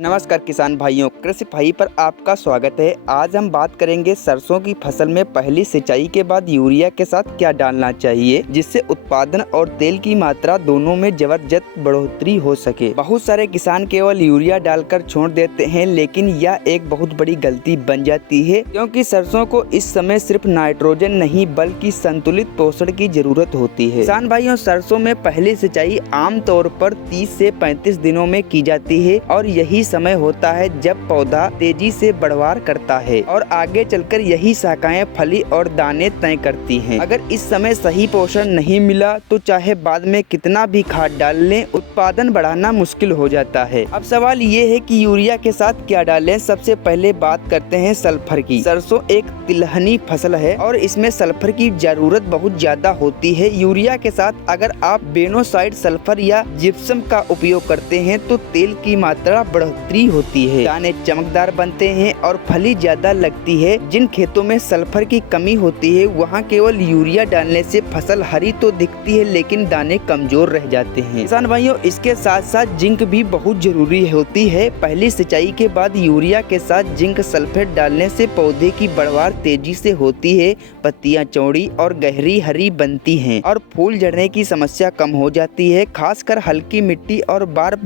नमस्कार किसान भाइयों, कृषि भाई पर आपका स्वागत है। आज हम बात करेंगे सरसों की फसल में पहली सिंचाई के बाद यूरिया के साथ क्या डालना चाहिए जिससे उत्पादन और तेल की मात्रा दोनों में जबरदस्त बढ़ोतरी हो सके। बहुत सारे किसान केवल यूरिया डालकर छोड़ देते हैं, लेकिन यह एक बहुत बड़ी गलती बन जाती है क्योंकि सरसों को इस समय सिर्फ नाइट्रोजन नहीं बल्कि संतुलित पोषण की जरूरत होती है। किसान भाइयों, सरसों में पहली सिंचाई आमतौर पर 30 से 35 दिनों में की जाती है और यही समय होता है जब पौधा तेजी से बढ़वार करता है और आगे चलकर यही शाखाएं फली और दाने तय करती हैं। अगर इस समय सही पोषण नहीं मिला तो चाहे बाद में कितना भी खाद डाल लें, उत्पादन बढ़ाना मुश्किल हो जाता है। अब सवाल ये है कि यूरिया के साथ क्या डालें। सबसे पहले बात करते हैं सल्फर की। सरसों एक तिलहनी फसल है और इसमें सल्फर की जरूरत बहुत ज्यादा होती है। यूरिया के साथ अगर आप बेनोसाइड सल्फर या जिप्सम का उपयोग करते हैं तो तेल की मात्रा बढ़ोतरी होती है, दाने चमकदार बनते हैं और फली ज्यादा लगती है। जिन खेतों में सल्फर की कमी होती है वहाँ केवल यूरिया डालने से फसल हरी तो दिखती है लेकिन दाने कमजोर रह जाते हैं। किसान भाइयों, इसके साथ साथ जिंक भी बहुत जरूरी होती है। पहली सिंचाई के बाद यूरिया के साथ जिंक सल्फेट डालने से पौधे की बढ़वार तेजी से होती है, पत्तियां चौड़ी और गहरी हरी बनती हैं और फूल झड़ने की समस्या कम हो जाती है। खासकर हल्की मिट्टी और बार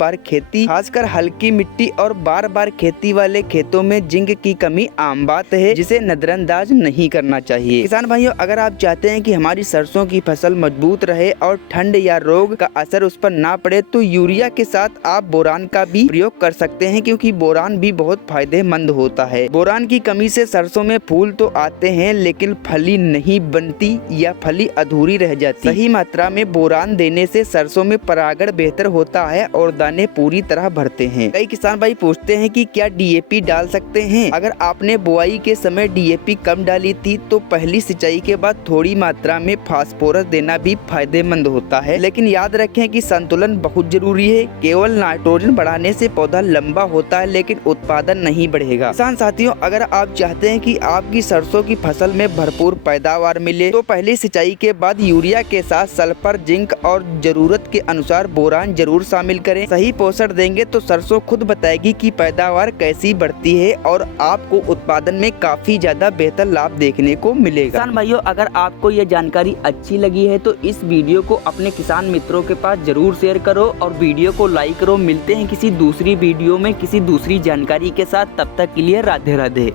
बार खेती वाले खेतों में जिंक की कमी आम बात है, जिसे नजरअंदाज नहीं करना चाहिए। किसान भाइयों, अगर आप चाहते हैं कि हमारी सरसों की फसल मजबूत रहे और ठंड या रोग का असर उस पर ना पड़े तो यूरिया के साथ आप बोरान का भी प्रयोग कर सकते हैं, क्योंकि बोरान भी बहुत फायदेमंद होता है। बोरान की कमी से सरसों में फूल तो आते हैं लेकिन फली नहीं बनती या फली अधूरी रह जाती। सही मात्रा में बोरान देने से सरसों में परागण बेहतर होता है और दाने पूरी तरह भरते हैं। कई किसान भाई पूछते हैं कि क्या डीएपी डाल सकते हैं। अगर आपने बुआई के समय डीएपी कम डाली थी तो पहली सिंचाई के बाद थोड़ी मात्रा में फास्फोरस देना भी फायदेमंद होता है, लेकिन याद रखें कि संतुलन बहुत जरूरी है। केवल नाइट्रोजन बढ़ाने से पौधा लंबा होता है लेकिन उत्पादन नहीं बढ़ेगा। किसान साथियों, अगर आप चाहते हैं कि आपकी सरसों की फसल में भरपूर पैदावार मिले तो पहली सिंचाई के बाद यूरिया के साथ सल्फर, जिंक और जरूरत के अनुसार बोरान जरूर शामिल करें। सही पोषण देंगे तो सरसों खुद बताएगी कि पैदावार कैसी बढ़ती है और आपको उत्पादन में काफी ज्यादा बेहतर लाभ देखने को मिलेगा। किसान भाइयों, अगर आपको यह जानकारी अच्छी लगी है तो इस वीडियो को अपने किसान मित्रों के पास जरूर शेयर करो और वीडियो को लाइक करो। मिलते हैं किसी दूसरी वीडियो में किसी दूसरी जानकारी के साथ, तब तक के लिए राधे राधे।